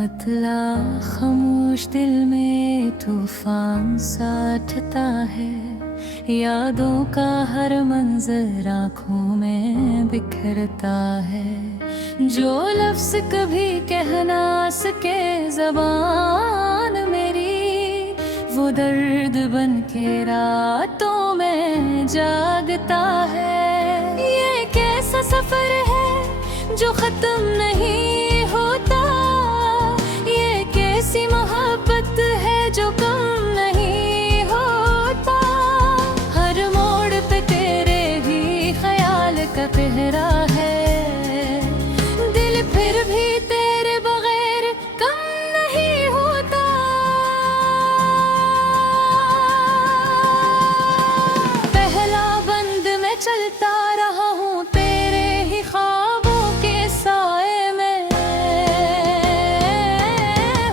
मतला खामोश दिल में तूफान सा उठता है। यादों का हर मंजर आँखों में बिखरता है। जो लफ्ज कभी कह ना सके ज़बान मेरी, वो दर्द बन के रातों में जागता है। ये कैसा सफर है जो खत्म नहीं होता, ये कैसी मोहब्बत है जो कम नहीं होता। हर मोड़ पे तेरे ही ख्याल का पहरा है, दिल फिर भी तेरे बगैर कम नहीं होता। पहला बंद में चलता रहा हूँ तेरे ही ख्वाबों के साए में,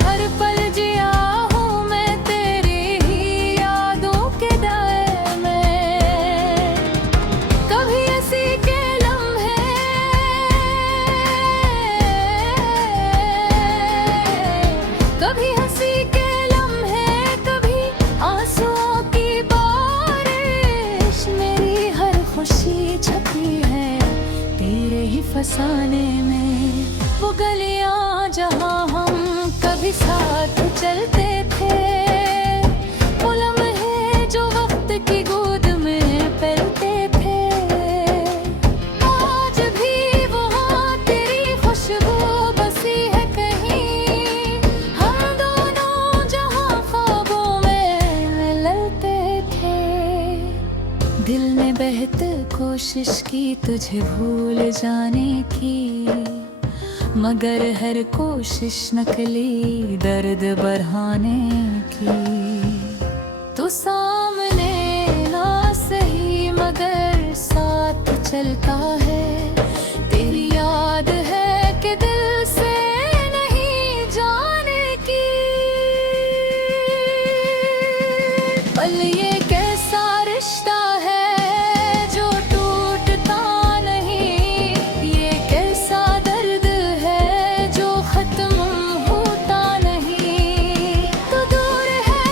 हर पल जिया हूँ मैं तेरी ही यादों के दाए में। कभी हंसी के लम्हे, कभी हंसी के लम्हे, कभी आंसुओं की बारिश। मेरी हर खुशी छपी है तेरे ही फसाने में। वो गलियां जहां हम कभी साथ चलते थे, वो लम्हे जो वक्त की गोद में पलते थे। आज भी वहाँ तेरी खुशबू बसी है कहीं, हम दोनों जहाँ ख्वाबों में ललते थे। दिल ने बेहद कोशिश की तुझे भूल जाने की, मगर हर कोशिश नकली दर्द बढ़ाने की। तू सामने ना सही मगर साथ चलता है, तेरी याद है कि दिल से नहीं जाने की। पल ये कैसा रिश्ता है जो टूटता नहीं, ये कैसा दर्द है जो खत्म होता नहीं। तू दूर है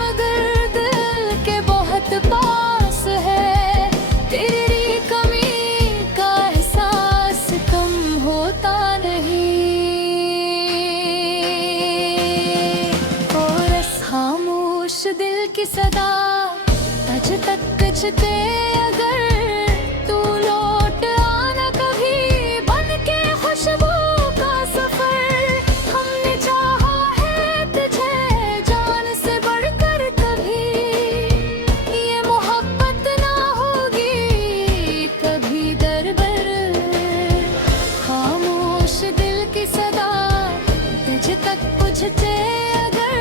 मगर दिल के बहुत पास है, तेरी कमी का एहसास कम होता नहीं। कोरस खामोश दिल की सदा तज तक तुझते, अगर तू लौट आना कभी बन के खुशबू का सफर। हमने चाहा है तुझे जान से बढ़कर कभी, ये मोहब्बत ना होगी कभी दरबर। खामोश दिल की सदा तुझ तक बुझते, अगर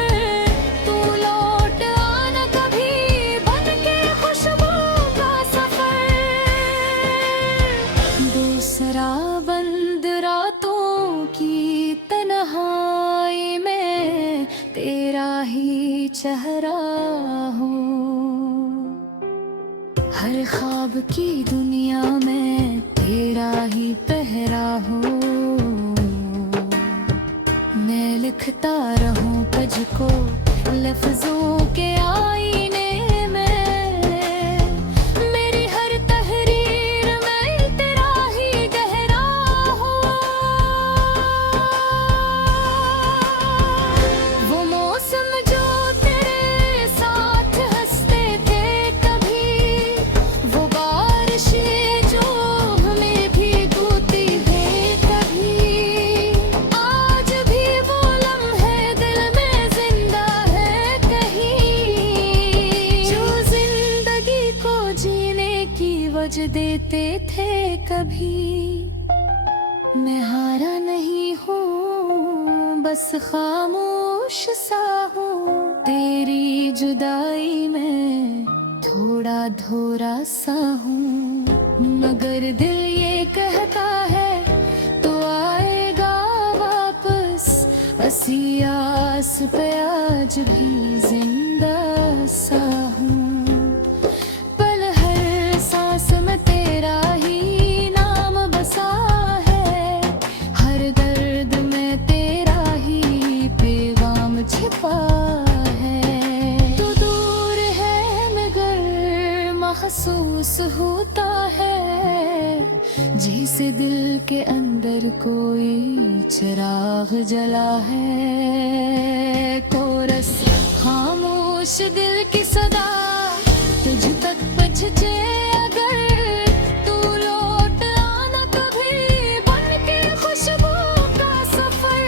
तू लौट आना कभी बन के खुशबू का सफर। दूसरा बंद रातों की तन्हाई में तेरा ही चेहरा हूँ, हर ख्वाब की दुनिया में तेरा ही पहरा हूँ। मैं लिखता रहूं तुझको लफ्जों के आईने में, मेरी हर तहरीर में तेरा ही गहरा हूँ। वो मौसम जो तेरे साथ हंसते थे कभी, वो बारिशें जो हमें भिगोती है कभी, आज भी वो लम्हे दिल में जिंदा है कहीं। जो जिंदगी को जीने की वजह देते थे कभी, मैं हारा नहीं हूँ बस खामोश सा हूँ। तेरी जुदाई में थोड़ा धोरा सा हूँ, मगर दिल ये कहता है तो आएगा वापस। हंसी आस पे आज भी जिंदा सा हूँ, पल हर सांस में तेरा ही नाम बसा है, हर दर्द में तेरा ही दिल के अंदर कोई चिराग जला है। कोरस खामोश दिल की सदा तुझ तक पहुँचे अगर तू लौट आना कभी बन के खुशबू का सफर।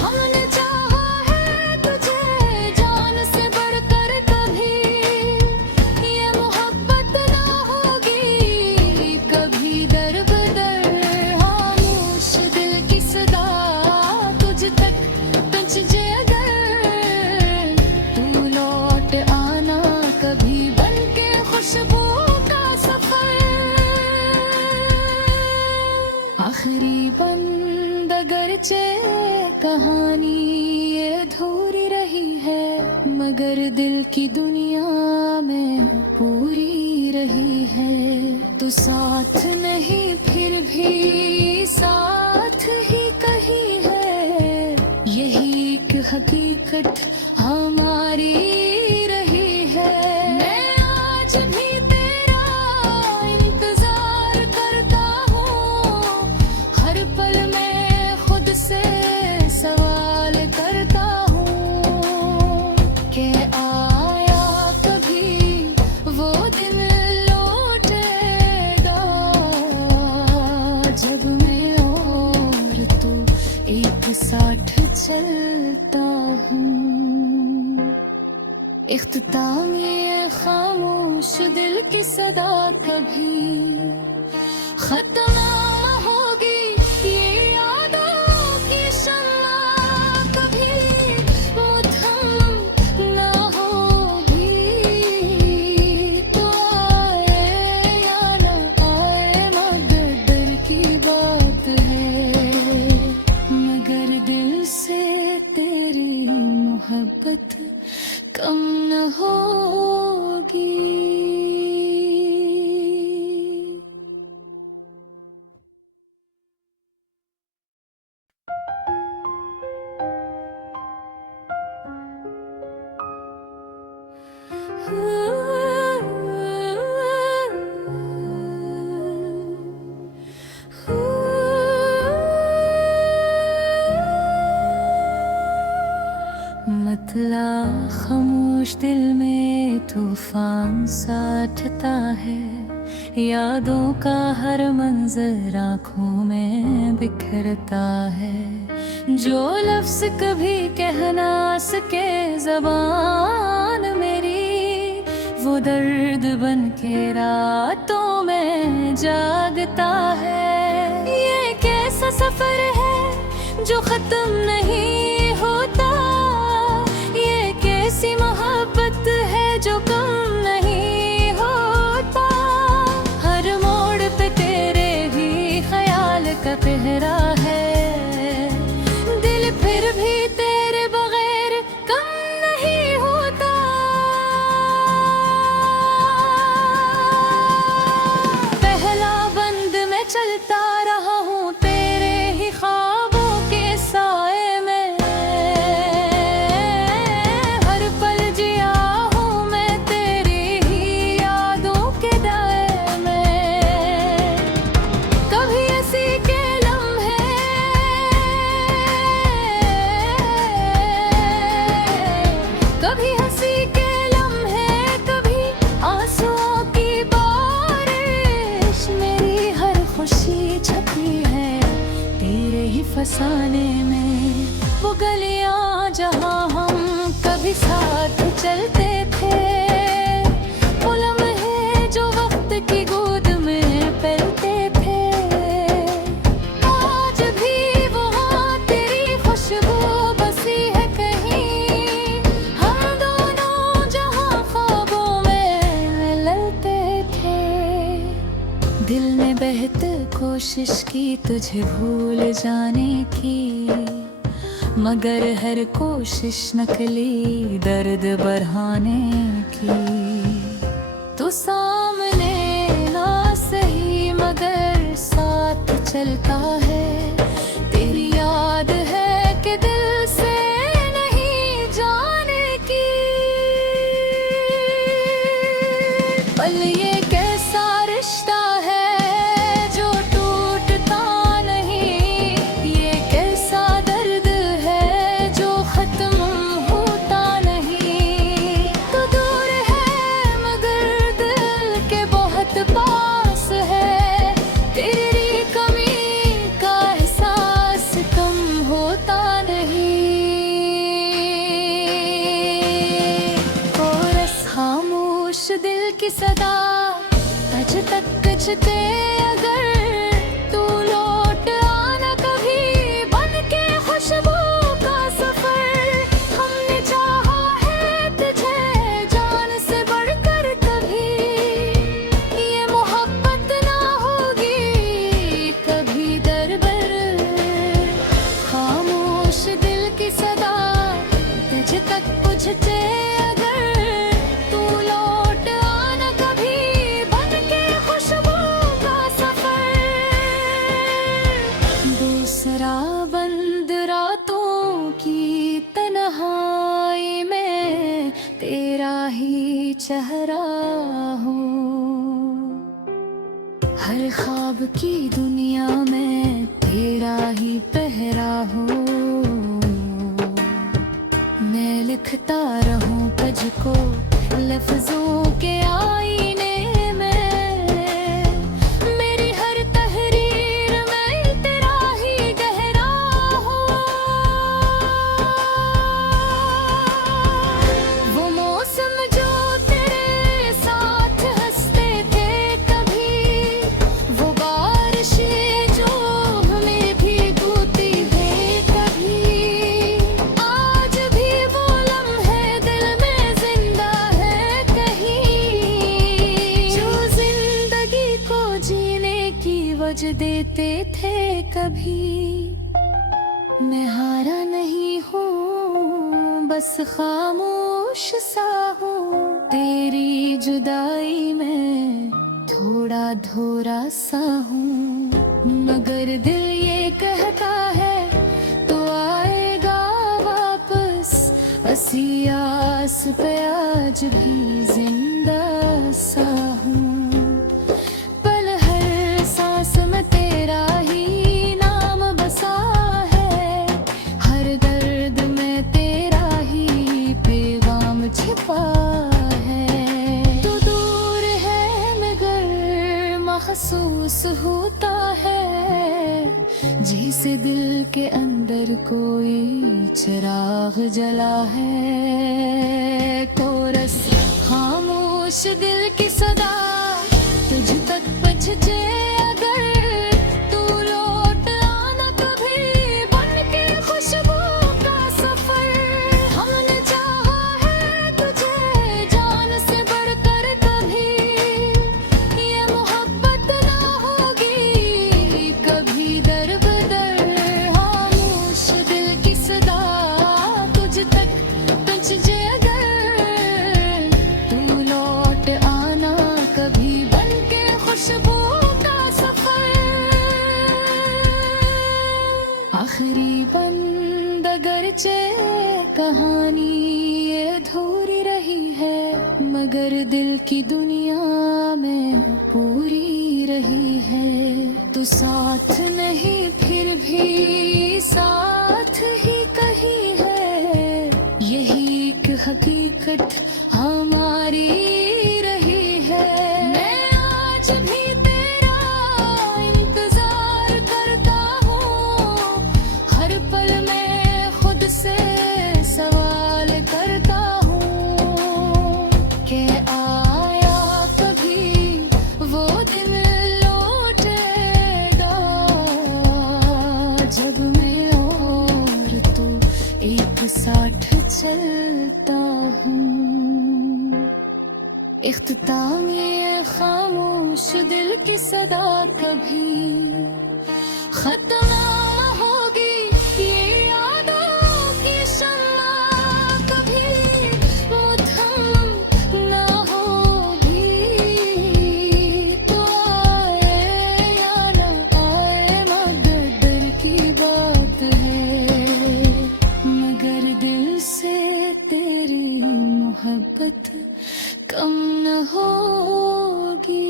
हमने चाहा है तुझे जान से बढ़कर कभी, ये मोहब्बत ना होगी कभी दर बदर। खामोश दिल की सदा तुझ तक पहुँचे अगर तू लौट आना कभी बन के खुशबू का सफर। आखिरी बंद अगरचे कहानी ये अधूरी रही है, मगर दिल की दुनिया में पूरी रही है। तो साथ नहीं फिर भी साथ ही कही है, यही एक हकीकत हमारी रही है। मैं आज भी तेरा इंतजार करता हूँ, हर पल मैं खुद से सवाल करता हूँ कि आया कभी वो दिन लौटेगा जब मैं और तू एक साथ चलता हूँ। इख्तिताम ये खामोश दिल की सदा कभी खत्म ना होगी, ये यादों की शम्मा कभी मुठम ना होगी। तो आए या ना आए मगर डर की बात है, मगर दिल से तेरी मोहब्बत कम न होगी। मतला खामोश दिल में तूफान सा उठता है, यादों का हर मंजर आँखों में बिखरता है। जो लफ्ज कभी कह ना सके ज़बान मेरी, वो दर्द बन के रातों में जागता है। ये कैसा सफर है जो खत्म नहीं होता, ये कैसी मोहब्बत है जो कम नहीं होता। हर मोड़ पे तेरे ही ख्याल का पहरा है, दिल फिर भी तेरे बगैर कम नहीं होता। पहला बंद में चलता रहा हूँ तेरे ही ख्वाबों के साए में, हर पल जिया हूँ मैं तेरी ही यादों के दाए में। कभी ऐसी के लम्हे, कभी हंसी के लम्हे, कभी आंसुओं की बारिश। मेरी हर खुशी छपी है तेरे ही फसाने में। वो गलियां जहां हम कभी साथ चलते थे, वो लम्हे जो वक्त की गोद में पलते थे। आज भी वहाँ तेरी खुशबू बसी है कहीं, हम दोनों जहाँ ख्वाबों में ललते थे। दिल ने बेहद कोशिश की तुझे भूल जाने की, मगर हर कोशिश नकली दर्द बढ़ाने की। तू सामने ना सही मगर साथ चलता है, तेरी याद है कि दिल से नहीं जाने की। पल ये कैसा रिश्ता है जो टूटता पूछते अगर तू लौट आना कभी बन के खुशबू का सफर। हमने चाहा है तुझे जान से बढ़कर कभी, ये मोहब्बत ना होगी कभी दरबर। खामोश दिल की सदा तुझ तक पूछते बंद रातों की तन्हाई में तेरा ही चेहरा हूँ। हर ख्वाब की दुनिया में तेरा ही पहरा हूँ। मैं लिखता रहूं तुझको लफ्जों के आईने देते थे कभी। मैं हारा नहीं हूँ बस खामोश सा हूँ, तेरी जुदाई में थोड़ा धोरा सा हूँ। मगर दिल ये कहता है तो आएगा वापस, हंसी आस पे आज भी जिंदा सा हूँ। महसूस होता है जिसे दिल के अंदर कोई चिराग जला है। कोरस खामोश दिल की सदा तुझ तक पहुंचे अगर तू लौट आना कभी बन के खुशबू का सफर। हमने चाहा है तुझे जान से बढ़कर कभी, ये मोहब्बत ना होगी कभी दर बदर। खामोश दिल की सदा तुझ तक पहुंचे अगर तू लौट आना कभी बन के खुशबू का सफर। आखिरी बंद अगरचे कहानी ये अधूरी रही है, मगर दिल की दुनिया में पूरी रही है। तो साथ नहीं फिर भी साथ ही कही है, यही एक हकीकत हमारी रही है। मैं आज भी तेरा इंतजार करता हूँ, हर पल मैं खुद से सवाल करता हूँ कि आया कभी वो दिन लौटेगा जब मैं और तू एक साथ चलता हूँ। इख्तिताम ये खामोश दिल की सदा कभी खत्म ना होगी, ये यादों की शम्मा कभी मुधम ना होगी। तो आए या ना आए मगर दिल की बात है, मगर दिल से तेरी मोहब्बत कम न होगी।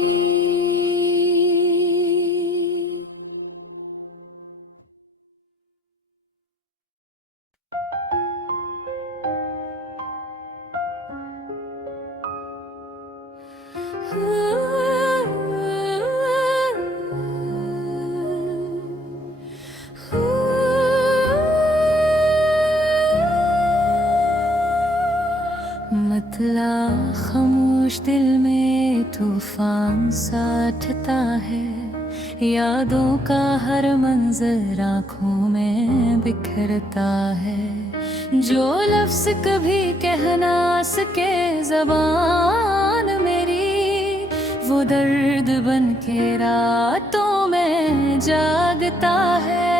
मतला खामोश दिल में तूफान सा उठता है, यादों का हर मंजर आँखों में बिखरता है। जो लफ्ज़ कभी कह ना सके ज़बान मेरी, वो दर्द बन के रातों में जागता है।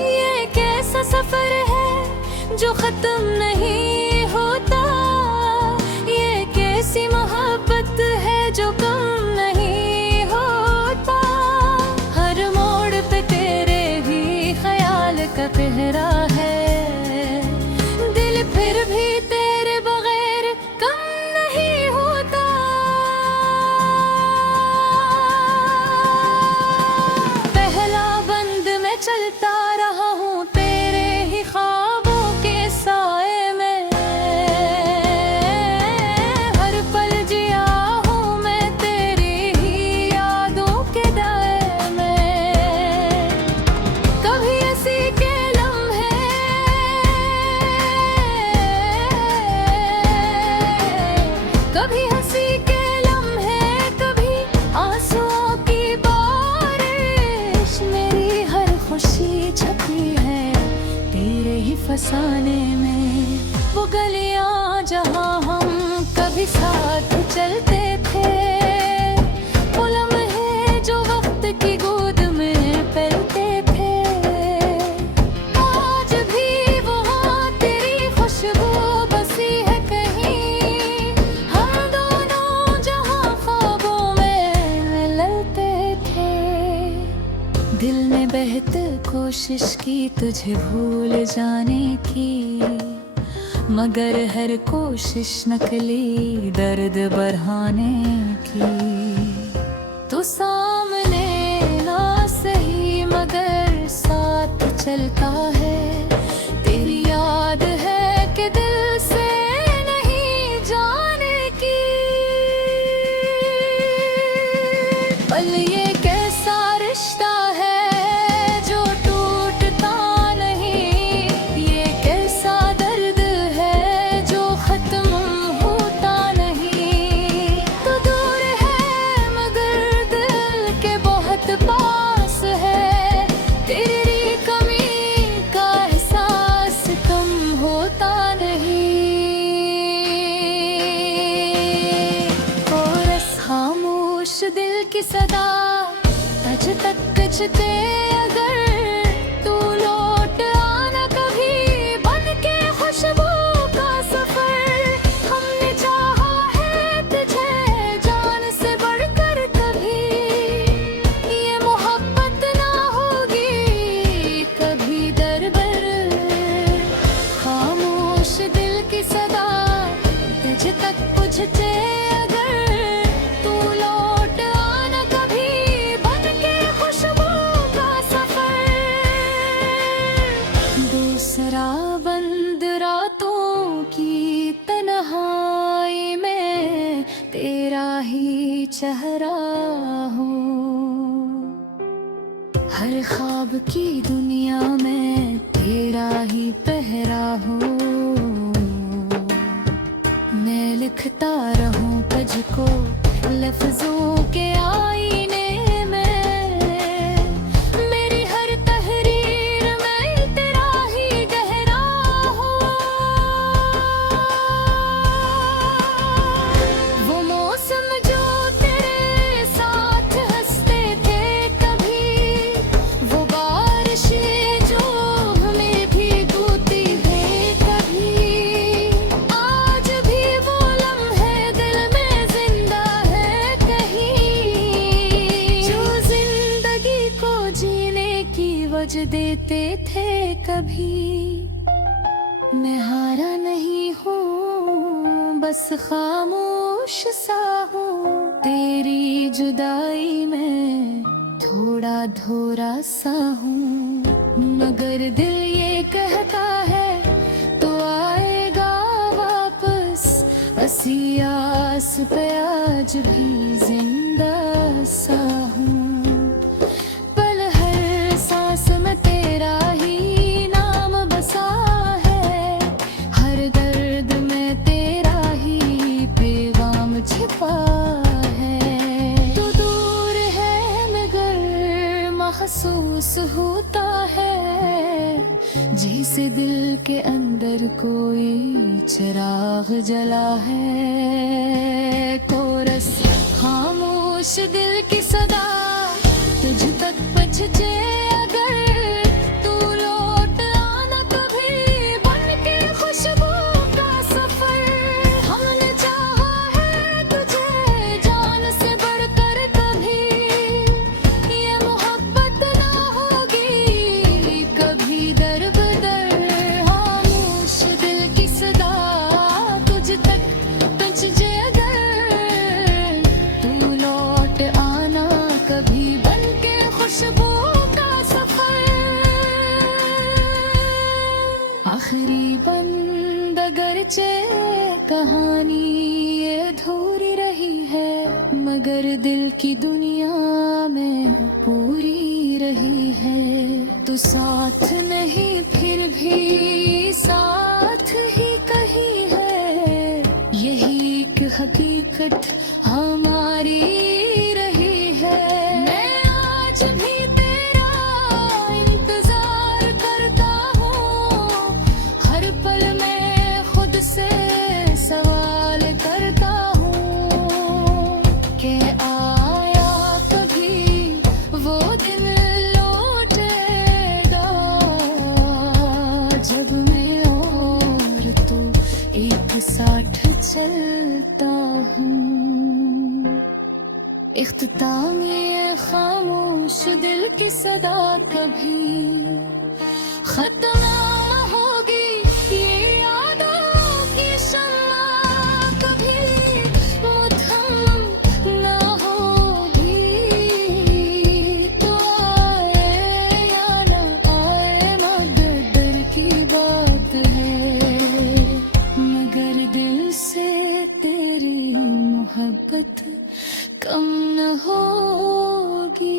ये कैसा सफ़र है जो ख़त्म नहीं होता, ये कैसी मोहब्बत है जो कम नहीं होता। हर मोड़ पे तेरे ही ख्याल का पहरा है, दिल फिर भी तेरे बगैर कम नहीं होता। पहला बंद में चलता रहा हूँ तेरे ही ख्वाबों के साए में, हर पल जिया हूँ मैं तेरी ही यादों के दाए में। कभी हंसी के लम्हे, कभी हंसी के लम्हे, कभी आंसुओं की बारिश। मेरी हर खुशी छपी है तेरे ही फसाने में। वो गलियां जहां हम कभी साथ चलते थे, वो लम्हे जो वक्त की गोद में पलते थे। आज भी वहाँ तेरी खुशबू बसी है कहीं, हम दोनों जहाँ ख्वाबों में ललते थे। दिल ने बेहद कोशिश की तुझे भूल जाने की, मगर हर कोशिश नकली दर्द बढ़ाने की। तू सामने ना सही मगर साथ चलता है, तेरी याद है कि दिल से नहीं जाने की। पल ये कैसा रिश्ता है जो टूटता नहीं, ये कैसा दर्द है जो खत्म होता नहीं। तू दूर है मगर दिल के बहुत पास है, तेरी कमी का एहसास कम होता नहीं। कोरस खामोश दिल की सदा, तज तक तुझते अगर तू लौट आना कभी, बन के खुशबू का सफर। हमने चाहा है तुझे जान से बढ़कर कभी, ये मोहब्बत ना होगी कभी दर-बर। खामोश दिल की सदा, तुझ तक बुझते अगर तू लौट आना कभी, बन के खुशबू का सफर। दूसरा बंद रातों की तन्हाई में तेरा ही चेहरा हो, हर ख्वाब की दुनिया में तेरा ही पहरा हो। मैं लिखता रहूं तुझको लफ्जों के आईने में, मेरी हर तहरीर में तेरा ही गहरा हो। वो मौसम जो तेरे साथ हंसते थे कभी, वो बारिशें जो हमें भीगोती है कभी, आज भी वो लम्हे दिल में जिंदा है कहीं। जो जिंदगी को जीने की वजह देते थे कभी, मैं हारा नहीं हूँ बस खामोश सा हूँ। तेरी जुदाई में थोड़ा धोरा सा हूँ, मगर दिल ये कहता है तो आएगा वापस। हंसी आस पे आज भी जिंदा सा हूँ, पल हर सांस में तेरा ही नाम बसा है, हर दर्द में तेरा ही पैगाम छिपा है। जैसे दिल के अंदर कोई चिराग जला है। कोरस खामोश दिल की सदा तुझ तक पहुँचे अगर तू लौट आना कभी बन के खुशबू का सफर। हमने चाहा है तुझे जान से बढ़कर कभी, ये मोहब्बत ना होगी कभी दर बदर। खामोश दिल की सदा तुझ तक पहुँचे अगर तू लौट आना कभी बन के खुशबू का सफर। आखिरी बंद अगरचे कहानी ये अधूरी रही है, मगर दिल की दुनिया में पूरी रही है। तो साथ नहीं फिर भी साथ ही कही है, यही एक हकीकत हमारी रही है। मैं आज भी तेरा इंतजार करता हूँ, हर पल मैं खुद से सवाल करता हूँ कि आया कभी वो दिन लौटेगा जब मैं और तू एक साथ चलता हूँ। इख्तिताम ये खामोश दिल की सदा कभी खत्म ना होगी, ये यादों की शम्मा कभी मुठम ना होगी। तो आए या ना आए मगर डर की बात है, मगर दिल से तेरी मोहब्बत कम न होगी।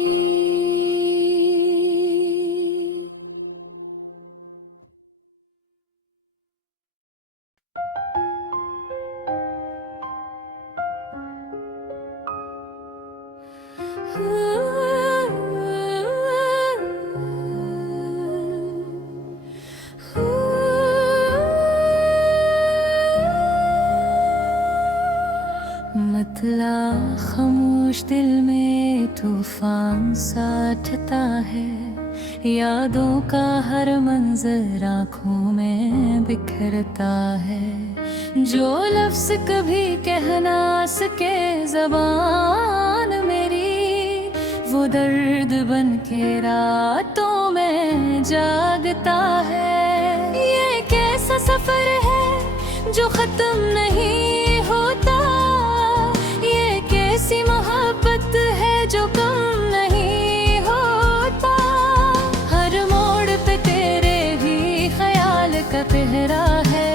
मतला खामोश दिल में तूफान सा उठता है, यादों का हर मंजर आँखों में बिखरता है। जो लफ्ज कभी कह ना सके ज़बान मेरी, वो दर्द बन के रातों में जागता है। ये कैसा सफर है जो खत्म नहीं होता, ये कैसी मोहब्बत है जो कम नहीं होता। हर मोड़ पे तेरे ही ख्याल का पहरा है,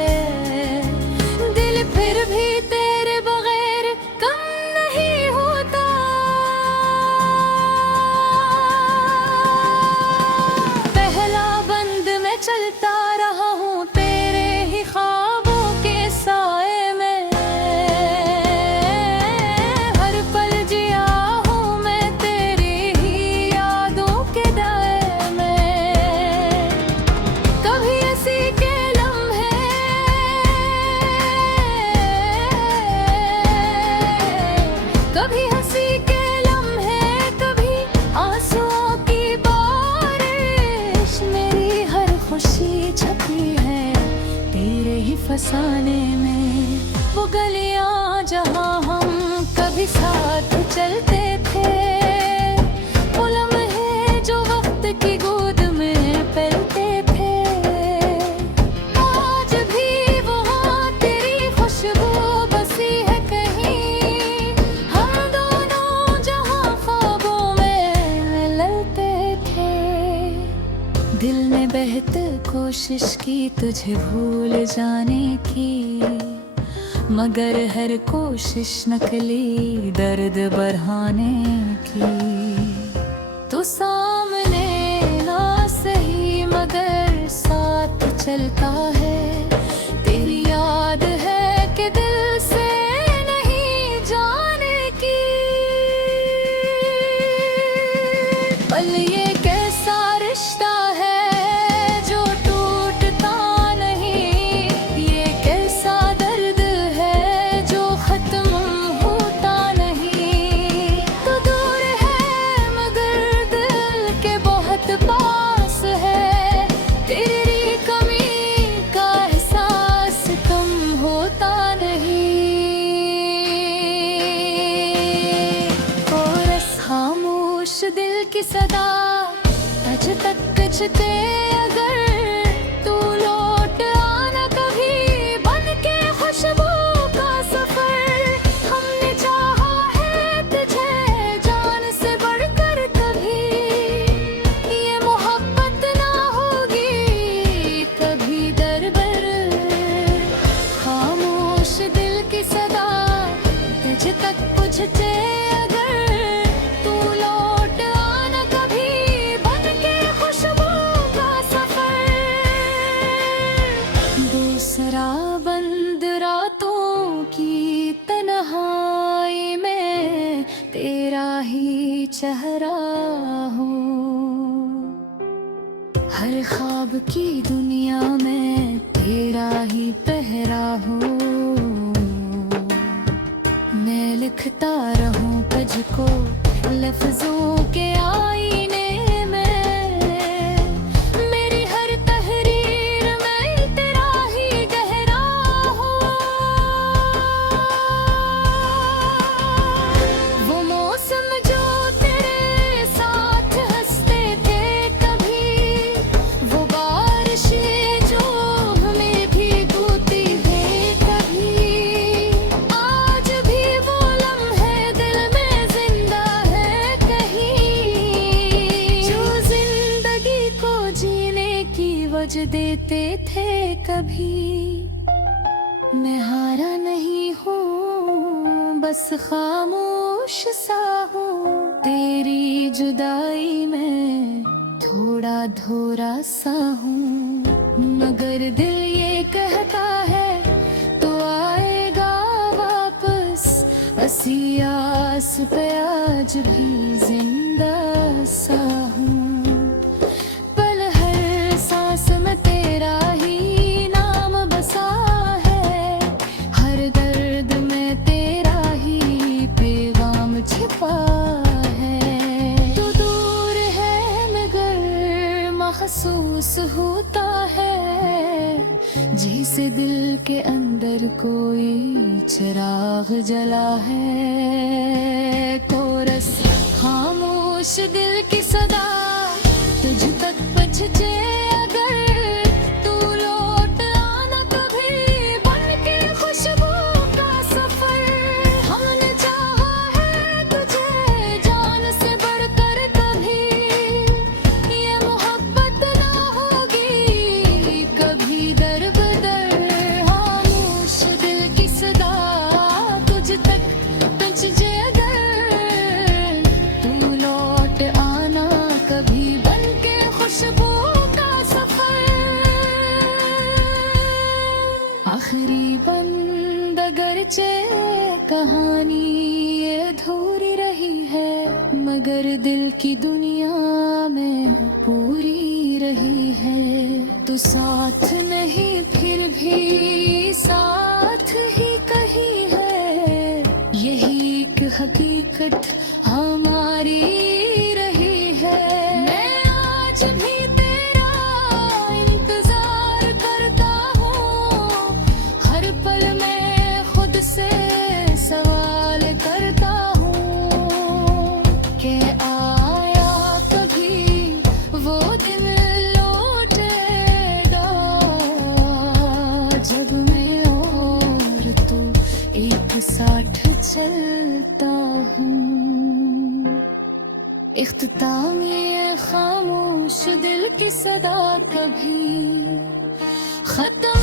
दिल फिर भी तेरे बगैर कम नहीं होता। पहला बंद में चलता रहा हूँ तेरे ही ख्वाबों के साए में, हर पल जिया हूँ मैं तेरी ही यादों के दाए में। कभी ऐसी के लम्हे, कभी हंसी के लम्हे, कभी आंसुओं की बारिश। मेरी हर खुशी छपी है तेरे ही फसाने में। वो गलियां जहां हम कभी साथ चलते थे, वो लम्हे जो वक्त की गोद में पलते थे। आज भी वहाँ तेरी खुशबू बसी है कहीं, हम दोनों जहाँ ख्वाबों में ललते थे। दिल ने बेहद कोशिश की तुझे भूल जाने की, मगर हर कोशिश नकली दर्द बढ़ाने की। तू सामने ना सही मगर साथ चलता है, तेरी याद है कि दिल से नहीं जाने की। पल ये कैसा रिश्ता है जो टूट पूछते अगर तू लौट आना कभी बन के खुशबू का सफर। हमने चाहा है तुझे जान से बढ़कर कभी, ये मोहब्बत ना होगी कभी दर बदर। खामोश दिल की सदा तुझ तक पूछते अगर तू लौट आना कभी बन के खुशबू का सफर। दूसरा बंद रातों की तन्हाई में तेरा ही चेहरा हूँ, हर ख्वाब की दुनिया में तेरा ही पहरा हूँ। मैं लिखता रहूं तुझको लफ्जों के आईने में, मेरी हर तहरीर में तेरा ही गहरा हूँ। वो मौसम जो तेरे साथ हंसते थे कभी, वो बारिशें जो हमें भिगोती है कभी, आज भी वो लम्हे दिल में जिंदा है कहीं, जो जिंदगी को जीने की वजह देते थे कभी। मैं हारा नहीं हूँ बस खामोश सा हूँ, तेरी जुदाई में थोड़ा धोरा सा हूँ। मगर दिल ये कहता है तो आएगा वापस, हंसी आस पे आज भी जिंदा सा हूँ। पल हर सांस में तेरा ही नाम बसा है, हर दर्द में तेरा ही पैगाम छिपा है। तू दूर है मगर महसूस होता है, जैसे दिल के अंदर कोई चिराग जला है। कोरस खामोश दिल की सदा तुझ तक पहुंचे अगर तू लौट आना कभी बन के खुशबू का सफर। हमने चाहा है तुझे जान से बढ़कर कभी, ये मोहब्बत ना होगी कभी दर बदर। खामोश दिल की सदा तुझ तक पहुंचे अगर तू लौट आना कभी बन के खुशबू का सफर। आखिरी बंद अगरचे कहानी ये अधूरी रही है, मगर दिल की दुनिया में पूरी रही है। तो साथ नहीं फिर भी साथ ही कही है, यही एक हकीकत हमारी रही है। मैं आज भी तेरा इंतजार करता हूँ, हर पल मैं खुद से सवाल करता हूँ कि आया कभी वो दिन लौटेगा, जब मैं और तू एक साथ चलता हूँ। इख्तिताम ये खामोश दिल की सदा कभी खत्म